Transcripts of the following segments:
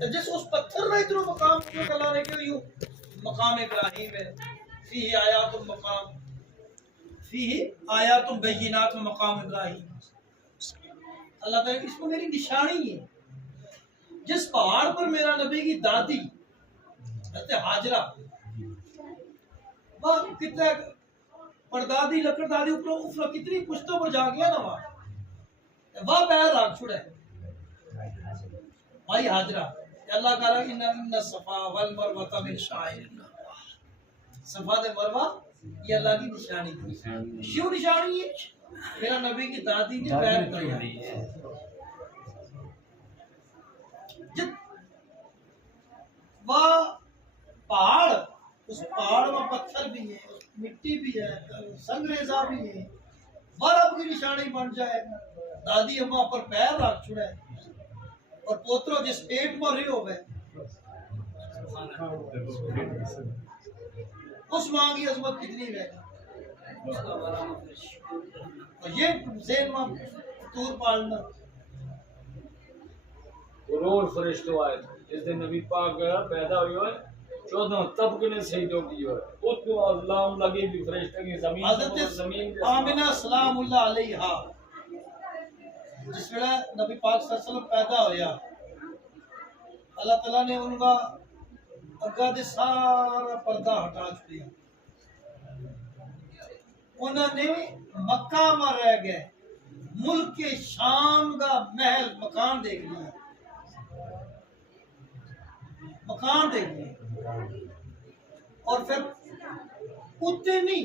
جس اس پتھر میں اتنا مقام اللہ نے کیوں یوں مقام ابراہیم ہے فیہ آیات مقام فیہ آیات بینات مقام ابراہیم اللہ تعالیٰ اس کو میری نشانی ہے. جس پہاڑ پر میرا نبی کی دادی حضرت حاجرہ وہ کتنا پردادی لکڑ دادی اوپر کتنی پشتوں پر جا گیا نا وہ پیر راک چھوڑا ہے بھائی حاجرہ اللہ کہہ رہا ہے ان صفا والمروہ من شعائر اللہ صفا دے مروہ یہ اللہ کی نشانی ہے. کیوں نشانی ہے؟ میرا نبی کی دادی نے پیر کیا وہ پہاڑ اس پہاڑ میں پتھر بھی ہے مٹی بھی ہے سنگریزہ بھی ہے وہ رب کی نشانی بن جائے. دادی اماں پر پیر رکھ چھوڑا ہے اور پوترو جس پیٹ میں رہے ہو گئے اس ماں کی عظمت کتنی رہے گی. اور یہ ذہن میں فطور پالنا روز فرشتوں آئے تھے جس دن نبی پاک پیدا ہوئی ہوئے 14 طبقے نے شہیدوں کی ہوئے اس کو اللہ لگے بھی فرشتوں کی زمین حضرت آمنہ سلام اللہ علیہا جس ویلے نبی پاک صلی اللہ علیہ وسلم پیدا ہویا اللہ تعالیٰ نے ان کا اگا دے سارا پردہ ہٹا چھوڑیا. انہوں نے مکہ میں رہ گئے ملک کے شام کا محل مکان دیکھ لیا مکان دیکھ لیا اور پھر اتنی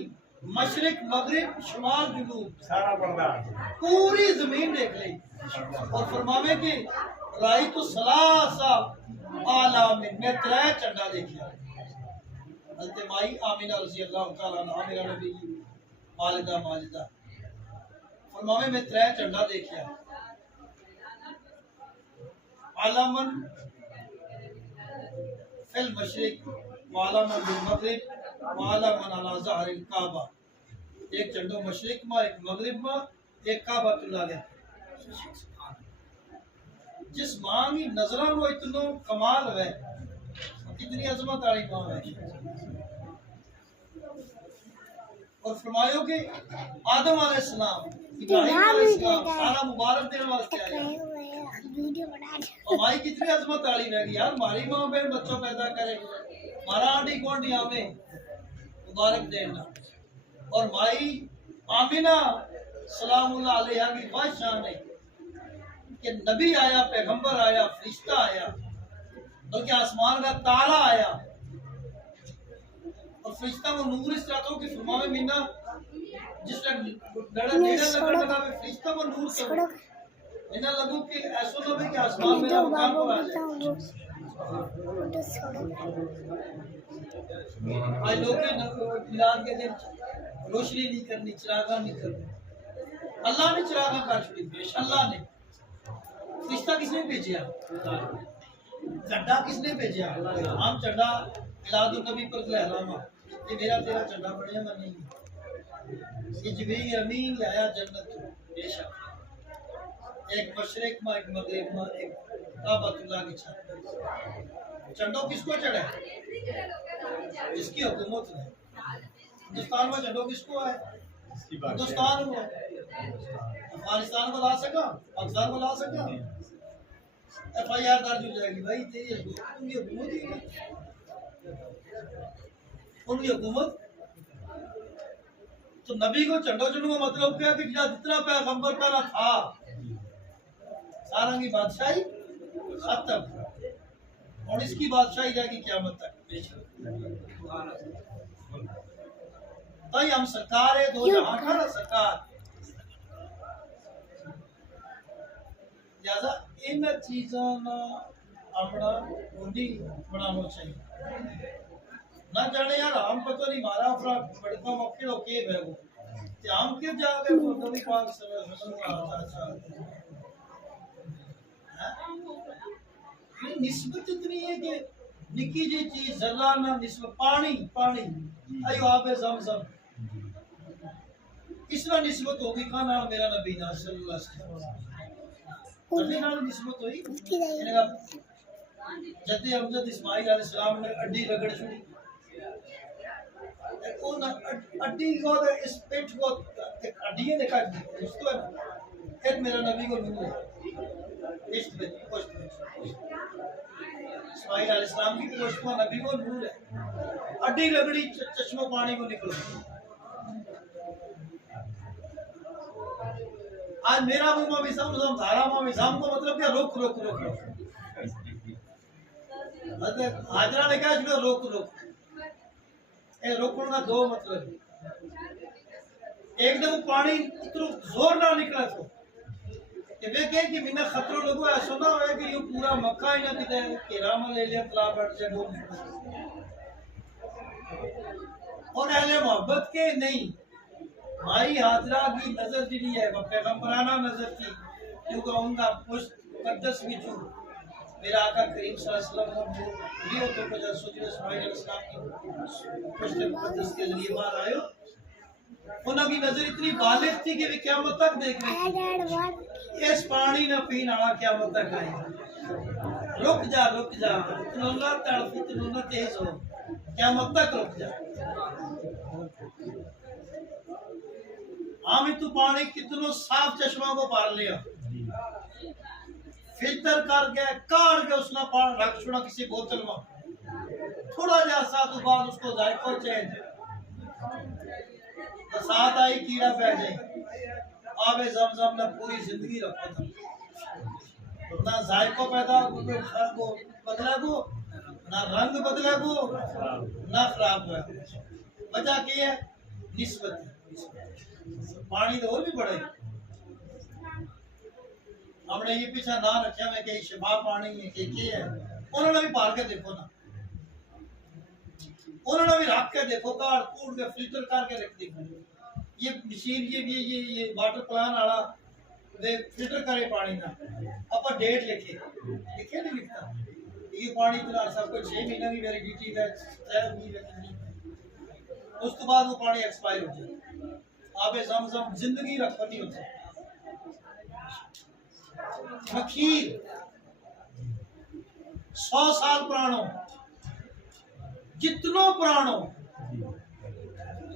مشرق مغرب شمال جنوب سارا پردہ پوری زمین دیکھ لی اور فرماوے کہ رائی تو سلاسا عالم میں ترے چنڈا دیکھا. حضرت مائی آمینہ رضی اللہ تعالیٰ عنہ میرا نبی کی والدہ ماجدہ فرماوے میں ترے چنڈا دیکھا عالمن فی المشرق وعالمن بالمغرب وعالمن علی ظہر الکعبہ. ایک چنڈو مشرق میں ایک مغرب میں ایک کعبہ اللہ گیا. جس ماں کی نظروں کو اتنا کمال ہے کتنی عظمت والی ماں ہے. اور فرمایو کہ آدم علیہ السلام ابراہیم علیہ السلام سارا مبارک دینے واسطے آیا اور مائی کتنی عظمت والی رہ گئی. یار ہماری ماں بہن بچوں پیدا کرے ہمارا آنٹی کونڈی آوے مبارک دینا. اور مائی آمینہ سلام اللہ علیہ کی خواہش شان ہے کہ نبی آیا پیغمبر آیا فرشتہ آیا بلکہ آسمان کا تالا آیا اور فرشتہ وہ نور اس طرح تو کہ فرماوے مینا جس طرح نیڑا لگا میں فرشتہ وہ نور کرو مینا لگو کہ ایسو نبی کہ آسمان میرا مقام پر آ جائے. آج لوگ میلاد کے دن روشنی نہیں کرنی چراغاں نہیں کرنی. اللہ نے چراغاں کر چھوڑی بیش اللہ نے. فرشتہ کس نے بھیجا چنڈا کس نے بھیجا ہم چنڈا میلاد النبی پر لہراما یہ میرا تیرا چنڈا بڑھیا میں نہیں یہ جبریل امین لایا جنت بے شک ایک مشرق میں ایک مغرب میں ایک کعبۃ اللہ کی چھت. چنڈو کس کو چڑھا ہے جس کی حکومت ہے. ہندوستان میں چنڈو کس کو ہے ہندوستان کو افغانستان کو لا سکا پاکستان کو لا سکا ایف آئی آر درج ہو جائے گی بھائی تیری ان کی حکومت ہی نہیں ان کی حکومت. تو نبی کو چنڈو چنڈو کا مطلب کیا کہ جتنا پیغمبر پہلا تھا سارا کی بادشاہی ختم اور اس کی بادشاہی جائے گی قیامت تک. تائی ہم سرکار ہے دو جہاں کا نا سرکار لہذا ان چیزاں اپنا بولی بنانا چاہیے. نہ جانے یار ہم پتہ نہیں مارا افراد بڑکا موقع ہو کے ہے وہ ہم کے جا گئے نبی پاک صلی اللہ علیہ وسلم نسبت اتنی ہے کہ نکی جی چیز ذرہ نہ نسبت پانی پانی ایو آب زمزم اس میں نسبت ہوگی کہاں میرا نبی نا صلی اللہ علیہ وسلم نسبت ہوئی جد امجد اسماعیل علیہ السلام نے اڈی رگڑ چھڑی اڈی کو اس پیٹ کو اڈیے دیکھا اس تو ہے ایک میرا نبی کو نور ہے اس پہ پوچھت میں اسماعیل علیہ السلام کی پوچھت میں نبی کو نور ہے اڈی رگڑی چشمہ پانی کو نکلو آج میرا منہ میں زم دھارا میں زم کو مطلب کیا روک روک روک روک حاضرہ نے کہا جو روک روک اے روکن کا دو مطلب ایک دم پانی اتنا زور نہ نکلا تو کہ وہ کہیں کہ میں خطروں لگو ایسا نہ ہوئے کہ یہ پورا مکہ ہی نہ دیتا ہے کہ رامہ لے لیا طلا بیٹھ جائے ڈوب اور اہل محبت کے نہیں ہماری حاضرہ کی نظر جڑی ہے وہ پیغمبرانہ نظر تھی کیونکہ ان کا پشت مقدس بھی چھو میرا آقا کریم صلی اللہ علیہ وسلم نے یہ تو کچھ سجر اسماعیل علیہ السلام کی پشت مقدس کے ذریعے بار آئے انہوں کی نظر اتنی بالغ تھی کہ وہ قیامت تک دیکھ رہی تھی اس پانی نہ پینا قیامت تک آئے رک جا اتنا نہ تڑپ اتنا نہ تیز ہو قیامت تک رک جا ہمیں تو پانی کتنوں صاف چشمہ کو پار لیا فلٹر کر کے کاٹ کے اس نے رکھ چھوڑا کسی بوتل میں تھوڑا جیسا تو بعد اس کو ذائقہ چینج برسات آئی کیڑا پہ جائے آب زمزم نے پوری زندگی رکھا تھا نہ ذائقہ پیدا کو بدلے کو نہ رنگ بدلے کو نہ خراب ہوا وجہ کی ہے نسبت پانی تو اور بھی بڑے ہم نے یہ پیچھا نہ رکھا ہے کہ شفا پانی ہے کہ ہے انہوں نے بھی پار کے دیکھو نا انہوں نے بھی رکھ کے دیکھو کار کوڑ کے فلٹر کر کے رکھ دیکھو یہ مشین یہ واٹر پلان آڑا فلٹر کرے پانی نا اپا ڈیٹ لکھے نہیں لکھتا یہ پانی اتنا سب کو 6 مہینہ کی ویلیڈیٹی ہے 7 مہینے اس کے بعد وہ پانی ایکسپائر ہو جائے آب زمزم زندگی رکھنی ہوتی ہے مکھیر 100 سال پرانو جتنوں پرانو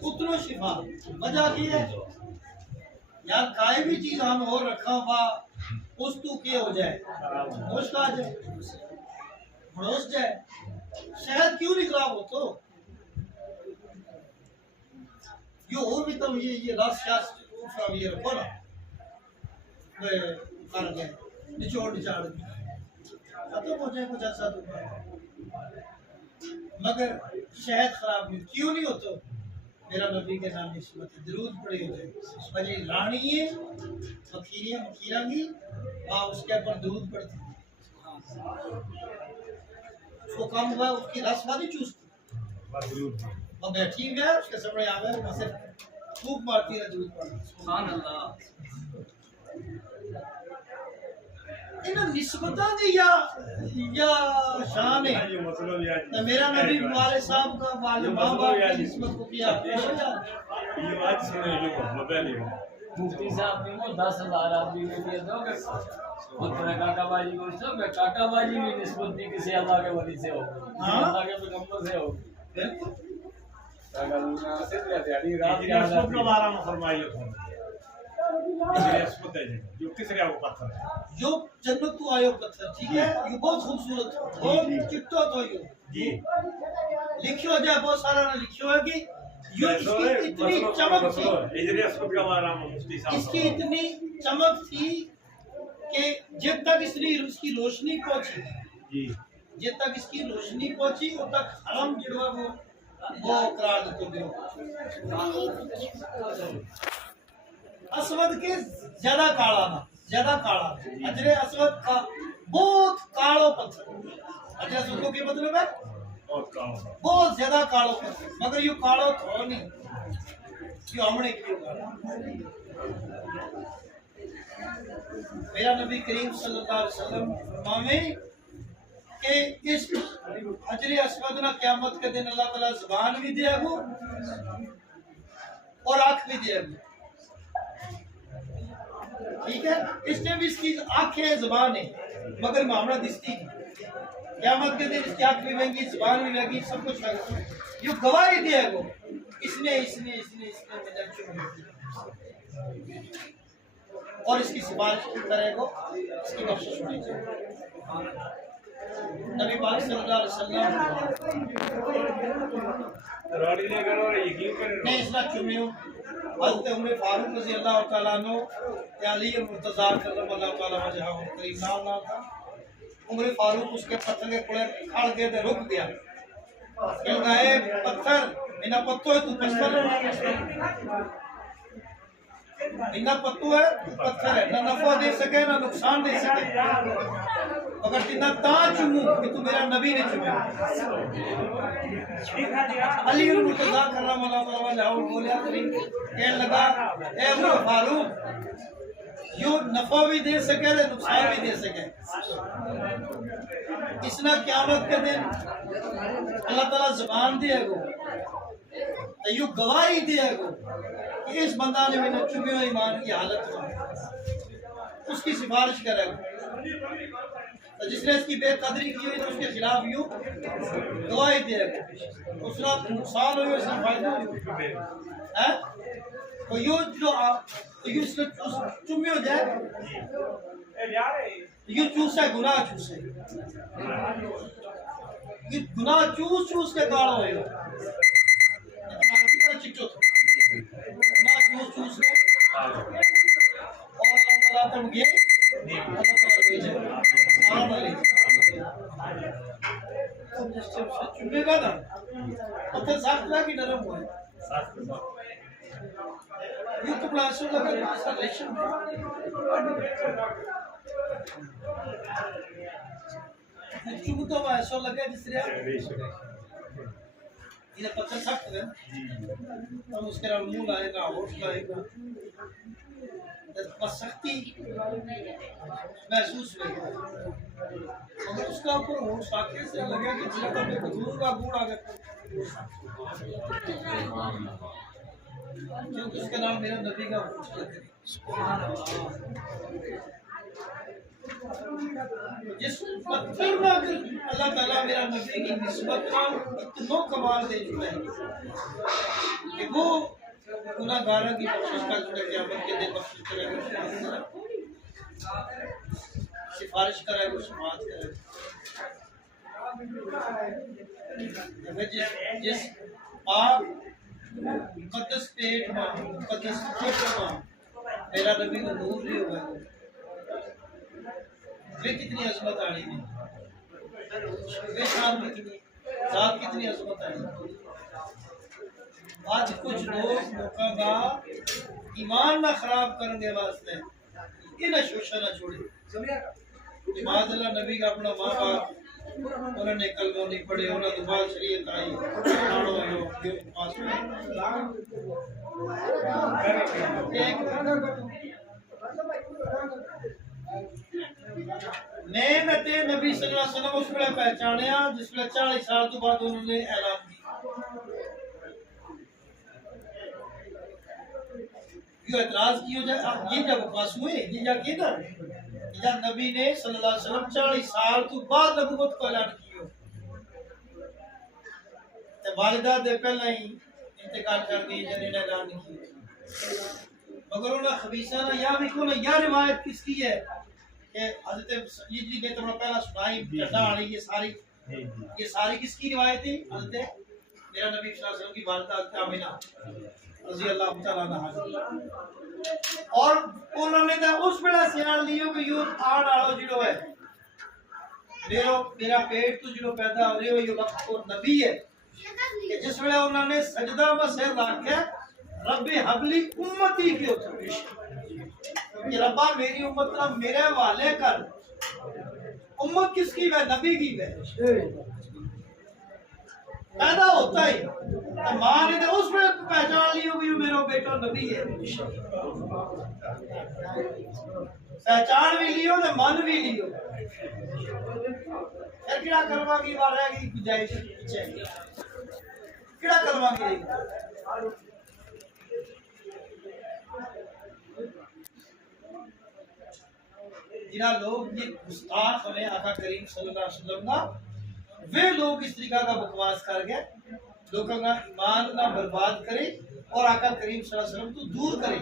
اتنوں شفا وجہ کی ہے یار کائے بھی چیز ہم اور رکھا ہوا اس تو کیا ہو جائے ہوش کا جائے بڑوس جائے شہد کیوں نہیں خراب ہو تو یہ اور بھی تم یہ رس شاس یہ رکھو نا کر گئے نچوڑ نچاڑ ختم ہو جائے کچھ ایسا تو مگر شہد خراب نہیں کیوں نہیں ہوتا میرا نبی کے نام نسبت درود پڑے ہو جائے بھائی رانی ہے مکھیرہ کی اس کے اوپر درود پڑتی وہ کام ہوا اس کی رس بادی چوستی اور بیٹھی گیا اس کے سامنے آ گئے وہاں سے خوب مارتی ہے درود پڑتی سبحان اللہ انہاں نسبتاں دی یا شان ہے میرا نبی والد صاحب کا والد ماں باپ کی نسبت کو کیا یہ بات سنے جو مبینی ہو مفتی صاحب نے وہ 10,000 آدمی میں دیا دو کہ خطرہ کاکا باجی کو سب کہ کاکا باجی بھی نسبت بھی کسی اللہ کے ولی سے ہو اللہ کے پیغمبر سے ہو بالکل کاکا لونا سے رہتے ہیں رات یہ اس کو بارہ میں فرمائیے جو کس رہا وہ پتھر جو جنت تو آئے پتھر ٹھیک ہے یہ بہت خوبصورت بہت چٹا تو یہ جی لکھیو جائے بہت سارا نے لکھیو ہے کہ یہ اس کی اتنی چمک تھی اس کی اتنی چمک تھی کہ جب تک اس کی روشنی پہنچی جب تک اس کی روشنی پہنچی اب تک حرم جو ہے وہ قرار دیتے گئے اسود کے زیادہ کالا حجر اسود کا بہت کالو پتھر حجر اسود کو کیا مطلب ہے بہت زیادہ کالو پتھر مگر یہ کالو تھو نہیں یہ ہمنے کیوں کالا میرا نبی کریم صلی اللہ علیہ وسلم فرماویں کہ اس حجر اسود نہ قیامت کے دن اللہ تعالیٰ زبان بھی دے گو اور آنکھ بھی دے گو ٹھیک ہے اس نے بھی اس کی آنکھیں زبان ہے مگر معاملہ دستی قیامت کے دن اس کی آنکھ بھی بہیں گی، زبان بھی بہیں گی، سب کچھ بہیں گا. یہ گواہی دے گا اس نے مجھے چمی اور اس کی سفارش کرے گا، اس کی بخشش ہونی چاہیے. نبی پاک صلی اللہ علیہ وسلم راڑی نے کرو یقین کرے نے اس طرح چمیو. حضرت عمر فاروق رضی اللہ تعالیٰ عنہ علی مرتضیٰ کرم اللہ تعالیٰ وجہہ کریم نام تھا. عمر فاروق اس کے پتھر کے کڑے کھڑ گئے تھے، رک گیا. کہ اے پتھر انہا پتو ہے تو پتھر انہا پتو ہے تو پتھر ہے، نہ نفع دے سکے نہ نقصان دے سکے، اگر تنہا تاں چموں کہ تو میرا نبی نے چمیں. علی مرتضیٰ کرم اللہ تعالیٰ وجہہ بولیا کہنے لگا اے عمر فاروق یوں نفع بھی دے سکے نقصان بھی دے سکے. اس نے قیامت کے دن اللہ تعالیٰ زبان دے گو یوں گواہی دے گو کہ اس بندہ نے میں چمی و ایمان کی حالت میں اس کی سفارش کرے گا. جس نے اس کی بے قدری کی ہوئی تو اس کے خلاف یوں گواہی دے گا. اس نے نقصان ہوئی، اس نے فائدہ ہوئی. تو یوں جو یوں اس نے چمی ہو جائے یوں چوسے گناہ چوسے یہ گناہ چوس چوس کے گاڑ ہوئے گا. چٹو تھا گناہ چوس چوس کے اور اللہ تعالیٰ تم گئے اللہ تعالیٰ بھیجے آرام علیہ چمے گا نا پتھر ساکھ لگا کہ نرم ہوا ہے. یہ تو پلاسو لگا ایسا ریشم چمو تو ایسا لگا جس طرح یہ پتھر سخت ہے ہم اس کے منہ لائے گا ہوش لائے گا بس سختی محسوس ہوئے گا. مگر اس کا اوپر ہوش آکے سے لگا کہ جلد میں بدلوں کا گوڑ آگا کیونکہ اس کا نام میرا نبی کا ہوش لگ گئی. جس پتھر میں اگر اللہ تعالیٰ میرا نبی کی نسبت کا اتنوں کمال دے چکا ہے کہ وہ گناہ گارہ کی بخشش کا چھوڑے قیامت کے دن بخشش کرے گا، سفارش کرے گا، شفاعت کرے گا. جس پاک مقدس پیٹ میں مقدس پیٹ میں میرا نبی کا نور بھی ہوا ہے، وہ کتنی عظمت آنی ہے، وہ شان بھی کتنی ذات کتنی عظمت آنی ہے. آج کچھ لوگ موقع کا ایمان نہ خراب کرنے واسطے انہیں شوشہ نہ چھوڑے. نماز اللہ نبی کا اپنا ماں باپ انہوں نے کلمہ نہیں پڑھے، انہوں نے دبال شریعت آئی محنت نبی صلی اللہ علیہ وسلم اس میں پہچانیا جس میں 40 سال تو بعد انہوں نے اعلان کیا. یہ اعتراض کی ہو جائے یہ جب بکواس ہوئے یہ جا کے نا جب نبی نے صلی اللہ علیہ وسلم 40 سال تو بعد نبوت کو اعلان کیا تو والدہ دے پہلے ہی انتقال کر گئی جنہیں نے اعلان نہیں کیا. مگر انہوں خبیثہ نے یا بھی کون یا روایت کس کی ہے کہ حضرت سیدی نے تمہیں پہلا سنائی جٹا آنی یہ ساری کس کی روایت ہے؟ حضرت میرا نبی صلی اللہ علیہ وسلم کی والدہ حضرت آمینہ رضی اللہ تعالیٰ عنہ. اور انہوں نے اس بڑا سیان لیو کہ یوں آن آڑو جڑو ہے میرا پیٹ تو جڑو پیدا ہو رہے ہو یہ وقت کو نبی ہے کہ جس وقت انہوں نے سجدہ میں سر رکھے رب حبلی امتی کی ہوتا کہ ربا میری امت نہ میرے والے کر. امت کس کی ہے؟ نبی کی ہے. پیدا ہوتا ہی ماں نے اس میں پہچان لی ہوگی میرا بیٹا نبی ہے. پہچان بھی لیو تو من بھی لیو. پھر کیا کروا کی بات رہ گئی گنجائش پیچھے کیا کروا کی رہی. جنہ لوگ یہ گستاخ ہمیں آقا کریم صلی اللہ علیہ وسلم کا وہ لوگ اس طریقہ کا بکواس کر گئے لوگوں کا ایمان نہ برباد کرے اور آقا کریم صلی اللہ علیہ وسلم کو دور کرے.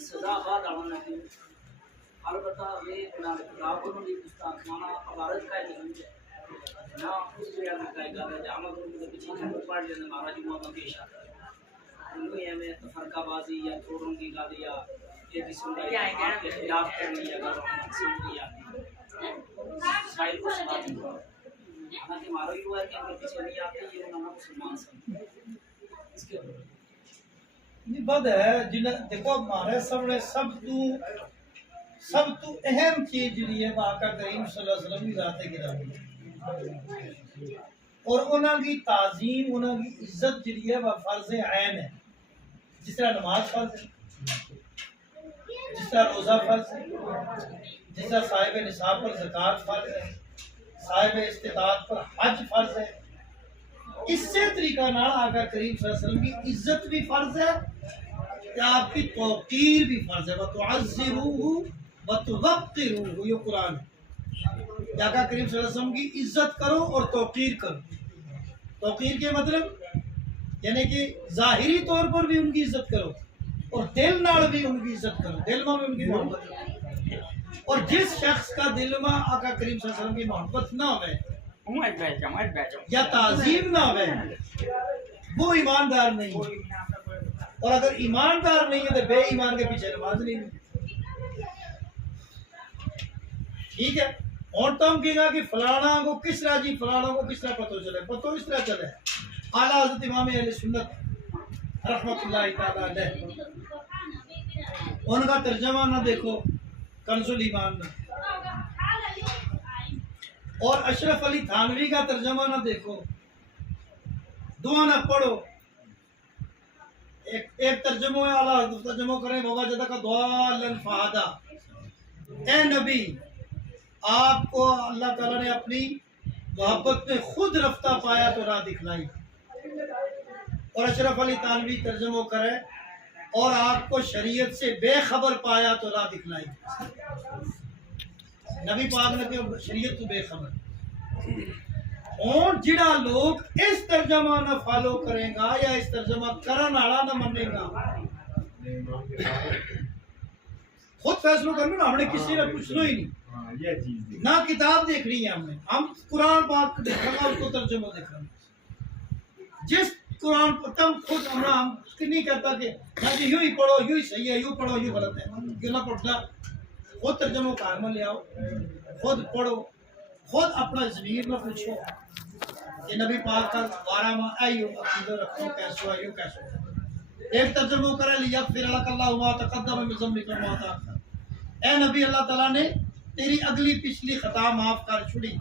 سزا بعد آنا ہے البتہ یہ بنا کتابوں میں گستاخانہ عبارت کا نہیں ہے نہ اس جگہ میں کہا گیا ہے جامع گروہ کے پیچھے جو پڑھ لینے ہمارا جو موقع پیش آتا ہے انہوں یہ ہمیں تفرقہ بازی یا چوروں کی گالی یا ایک قسم کے خلاف کرنی یا قسم کی آتی سائل کو سنا دی حالانکہ ہمارا یہ ہوا ہے کہ ہم پیچھے نہیں آتے یہ انہوں نے مسلمان سمجھے اس کے یہ بات ہے جنہیں دیکھو ہمارے سامنے سب تو اہم چیز جنہی ہے آقا کریم صلی اللہ علیہ وسلم کی ذات گرامی اور انہوں کی تعظیم انہوں کی عزت جنہی ہے وہ فرض عین ہے. جس طرح نماز فرض ہے جس طرح روزہ فرض ہے جس طرح صاحب نصاب پر زکوٰۃ فرض ہے صاحب استطاعت پر حج فرض ہے اس سے طریقہ نہ آقا کریم صلی اللہ علیہ وسلم کی عزت بھی فرض ہے کہ آپ کی توقیر بھی فرض ہے وَتُعَزِّرُوهُ وَتُوَقِّرُوهُ یہ قرآن ہے کہ آقا کریم صلی اللہ علیہ وسلم کی عزت کرو اور توقیر کرو. توقیر کے مطلب یعنی کہ ظاہری طور پر بھی ان کی عزت کرو اور دل نال بھی ان کی عزت کرو دل میں بھی ان کی محبت کرو. اور جس شخص کا دل میں آقا کریم صلی اللہ علیہ وسلم کی محبت نہ ہوئے یا تعظیم نہ ہوئے وہ ایماندار نہیں اور اگر ایماندار نہیں ہے تو بے ایمان کے پیچھے نماز نہیں. ٹھیک ہے اور تو ہم کہیں گا کہ فلانا کو کس طرح جی فلانا کو کس طرح پتہ چلے پتہ اس طرح چلے. اعلیٰ حضرت امام اہل سنت رحمۃ اللہ تعالیٰ علیہ ان کا ترجمہ نہ دیکھو کنز الایمان نہ اور اشرف علی تھانوی کا ترجمہ نہ دیکھو دعا نہ پڑھو. ایک ترجمہ ہے اعلیٰ حضرت ترجمہ کریں ووجدک کا ضالا فہدی اے نبی آپ کو اللہ تعالیٰ نے اپنی محبت میں خود رفتہ پایا تو راہ دکھلائی. اور اشرف علی تھانوی ترجمہ کرے اور آپ کو شریعت سے بے خبر پایا تو راہ دکھلائی. نبی پاک نے کہ شریعت تو بے خبر اور جڑا لوگ اس ترجمہ نہ فالو کرے گا یا اس ترجمہ کرن والا نہ منے گا خود فیصلہ کرنا نا ہم نے کسی نے پوچھنا ہی نہیں نہ کتاب دیکھنی ہے ہم قرآن پاک دیکھنا اس کو ترجمہ دیکھنا جس قرآن تم خود ہم نہیں کہتا کہ یوں ہی پڑھو یوں ہی صحیح ہے یوں پڑھو یوں غلط ہے کیوں نہ پڑھنا خود ترجمہ کار میں لے آؤ خود پڑھو خود اپنا ضمیر میں پوچھو کہ نبی پاک کا بارہ ماہ آئیو عقیدہ رکھو کیسو آئیو کیسو. ایک ترجمہ کرے لیا پھر اللہ ما تقدم من ذنبک وما تأخر اے نبی اللہ تعالیٰ نے تیری اگلی پچھلی خطا معاف کر چھڑی.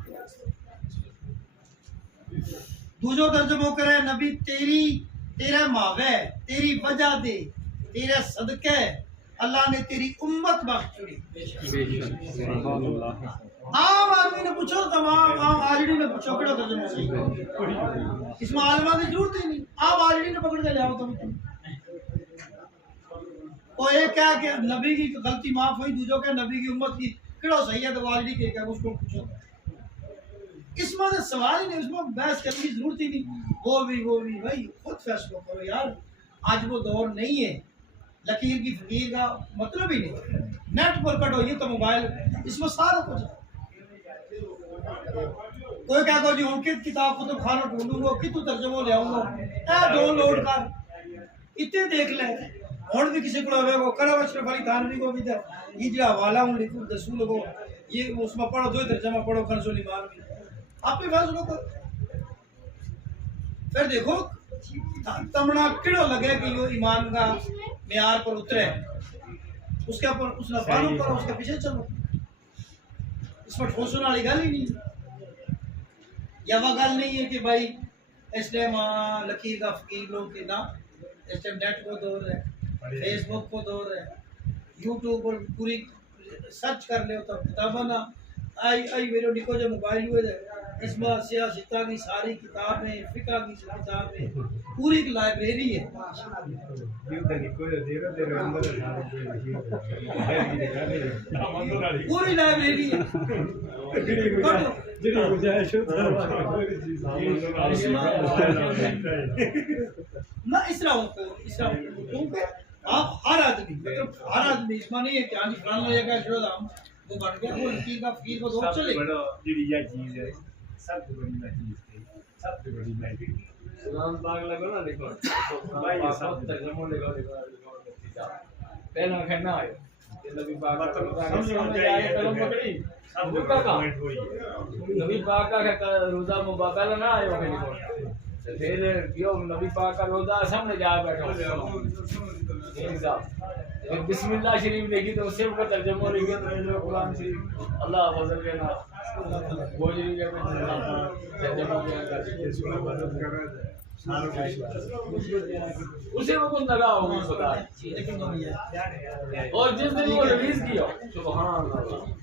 دوسرا ترجمہ کرے نبی تیرے ماوے تیری وجہ دے تیرے صدقے اللہ نے تیری امت بخش چھڑی. عام آدمی نے پوچھو تمام عام آجڑی نے پوچھو کڑا ترجمہ صحیح اس میں عالمہ کی ضرورت ہی نہیں عام آجڑی نے پکڑ کے لے آؤ تم اور یہ کیا کہ نبی کی غلطی معاف ہوئی دوسروں کے نبی کی امت کی کڑا صحیح ہے تو آجڑی کے کیا اس کو پوچھو اس میں سوال ہی نہیں اس میں بحث کرنے کی ضرورت ہی نہیں. وہ بھی بھائی خود فیصلہ کرو یار آج وہ دور نہیں ہے لکیر کی فقیر کا مطلب ہی نہیں نیٹ پر کٹو یہ تو موبائل اس میں سارا کچھ ہے. کوئی کہہ دو جی ہوں کت کتاب کو تو کھانا ڈھونڈوں گا کتوں ترجمہ لے آؤں گا اے ڈاؤن لوڈ کر اتنے دیکھ لیں اور بھی کسی کو ہوئے وہ کرو اشرف علی تھانوی کو بھی دے یہ جو حوالہ ہوں لکھوں دسو لگو یہ اس میں پڑھو دو ترجمہ پڑھو کنز الایمان بھی آپ بھی فیصلہ کرو پھر دیکھو تمنا کڑو لگے کہ یہ ایمان کا معیار پر اترے اس کے اوپر اس نے فالو کرو اس کے پیچھے چلو اس میں ٹھوسنے والی گل ہی نہیں یا وہ گل نہیں ہے کہ بھائی اس ٹائم لکیر کا فقیر لوگ کے نام اس ٹائم نیٹ کو دور ہے، فیس بک کو دور ہے، یوٹیوب پر پوری سرچ کر لے تو کتاباں نا آئی میرے نکو جو موبائل ہوئے دے اس میں سیاستہ کی ساری کتابیں، فقہ کی کتابیں، پوری ایک لائبریری ہے، پوری لائبریری ہے۔ نہ اس طرح کیونکہ آپ ہر آدمی مطلب ہر آدمی اس میں نہیں ہے کہ ہاں جی فلانا جگہ چھوڑا تھا وہ بن گیا وہ لکیر کا فقیر کو دور چلے یہ چیز ہے سب سے بڑی چیز ہے، سب سے بڑی لائبریری قرآن پاک لگو نا دیکھو قرآن پاک کو ترجمہ لگو پہلا کہنا ہے کہ نبی پاک کا سمجھ آئے قلم پکڑی نبی پاک کا روزہ مبارک پہلا نہ آئے وہ پھر کیوں نبی پاک کا روزہ سامنے جا بیٹھا بسم اللہ شریف لکھی تو اس سے اوپر ترجمہ لکھے تو قرآن شریف اللہ فضل کے نام گوجری کے ترجمہ اسے وہ کچھ لگا ہوگا خدا لیکن اور جس دن وہ ریلیز کیا سبحان اللہ